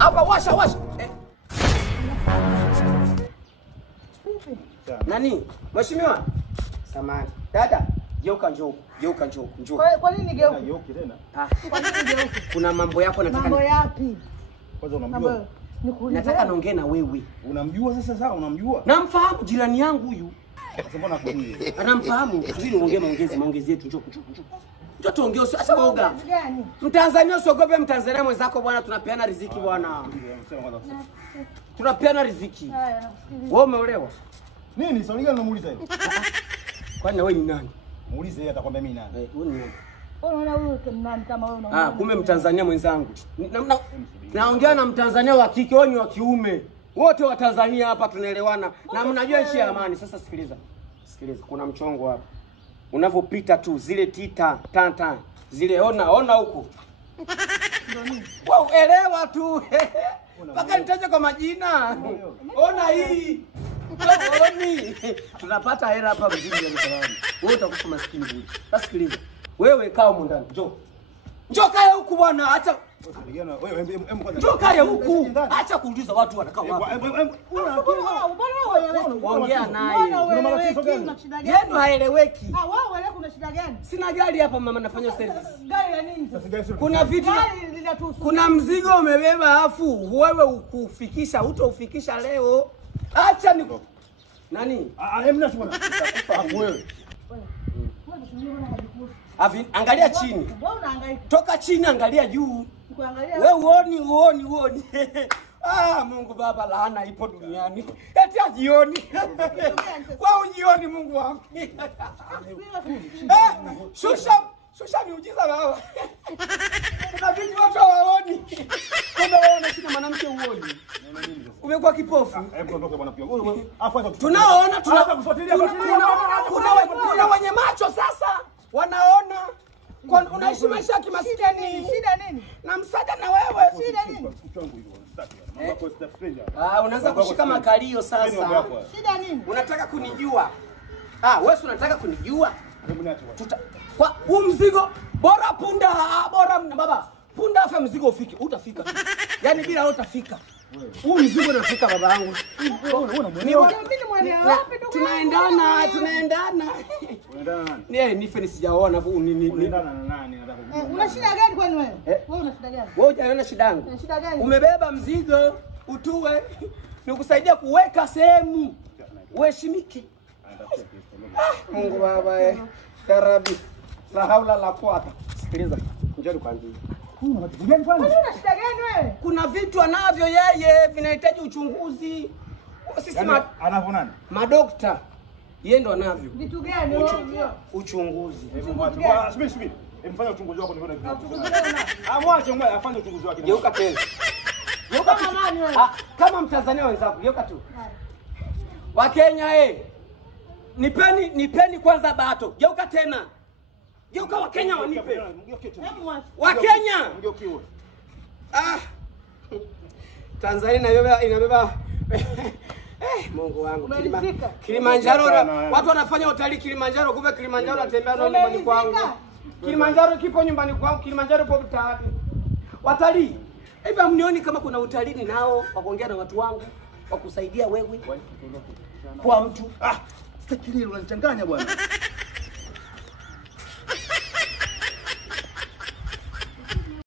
Hapa washa. Nani? Mheshimiwa. Samahani. Dada, geuka njoo. Kwa nini geuka? Geuki tena. Kwa nini geuka? Kuna mambo yako nataka. Mambo yapi? Kwanza unamjua? Nataka naongea na wewe. Unamjua sasa sawa, unamjua? Namfahamu jirani yangu huyu. Sasa mbona akujui? Anamfahamu. Subiri uongee maongezi yetu. Njoo tuongee acha woga. Mtanzania usiogope Mtanzania mwenzako bwana, tunapeana riziki bwana. Tunapeana riziki. Wewe umeolewa? Nini? Swali gani unamuuliza hilo? Kwani wewe ni nani? Muulize yeye atakwambia mimi nani. Wewe ni nani? Unaona huyu nani kama wewe unaona? Kumbe Mtanzania mwenzangu. Naongea na Mtanzania wa kike, wewe ni wa kiume. Wote wa Tanzania hapa tunaelewana. Na mnajua nchi ya amani. Sasa sikiliza. Kuna mchongo hapa. Unavopita tu zile tita tanta zile ona huko. Ndio nini? Wow, elewa tu. Paka nitaje kwa majina. Ona hii. Oni. Tunapata hela hapa mjini Dar es Salaam. Wewe utakufa maskini budi. Sasa sikiliza. Wewe kaa huko ndani. Njoo kae huku bwana. Acha njoo kae huku. Acha kuuliza watu wanakaa wapi. Ongea naye. Yeye haeleweki. Wewe kuna shida gani? Sina gari hapa mama, nafanya service. Gari la nini sasa? Kuna vitu kuna mzigo umebeba afu wewe ukufikisha, utaufikisha leo. Acha ni nani? Hamna shida. Afu wewe. Angalia chini. Wewe unahangaika. Toka chini angalia juu. Kuangalia. Wewe uoni. Mungu Baba, laana ipo duniani. Eti ajioni. Wewe ujioni Mungu wangu. Shusha miujiza baba. Kuna vitu watu hawaoni. Kumbe wewe unashika mwanamke uoni. Umekuwa kipofu. Hebu ondoke bwana pia. Afu tunaona kufuatilia. Kuna wenye macho sasa wanaona. Unaishi maisha ya kimaskini. Shida nini? Na msaada na wewe. Shida nini? Unaanza kushika makalio sasa. Shida nini? Unataka kunijua? Wewe unataka kunijua? Kwa huu mzigo bora punda, bora baba. Punda afa mzigo ufike, utafika. Yaani bila wewe utafika. Huu mzigo unafika baba yangu. Tunaendana. Unaendana nani? Nife sijaona unaendana na nani? Una shida gani kwani wewe? Wewe una shida gani? Wewe hujaona shida yangu. Shida gani? Umebeba mzigo, utue. Nikusaidia kuweka sehemu. Uheshimike. Mungu Baba ya Rabbi. La haula la quwata. Sikiliza. Njoo nikwambie. Una shida gani wewe? Kuna vitu anavyo yeye vinahitaji uchunguzi. Sisi anavyo nani? Madokta. Yeye ndo anavyo. Vitu gani wewe? Uchunguzi. Subiri. Mfanya uchunguzi wako nione vitu. Mwache afanye uchunguzi wake. Geuka tena. Geuka kama nani wewe? Kama Mtanzania wenzako, geuka tu. Wakenya nipeni kwanza bato. Geuka tena. Geuka Wakenya wanipe. Wakenya. Tanzania inabeba Mungu wangu. Kilimanjaro watu wanafanya utalii Kilimanjaro, kumbe Kilimanjaro atembea na nyumbani kwangu. Kilimanjaro kipo nyumbani kwangu, Kilimanjaro popo tayari. Watalii. Hivi mnioni kama kuna utalii ninao wa kuongea na watu wangu, wa kusaidia wewe kwa mtu. Sasa kililo unanichanganya bwana.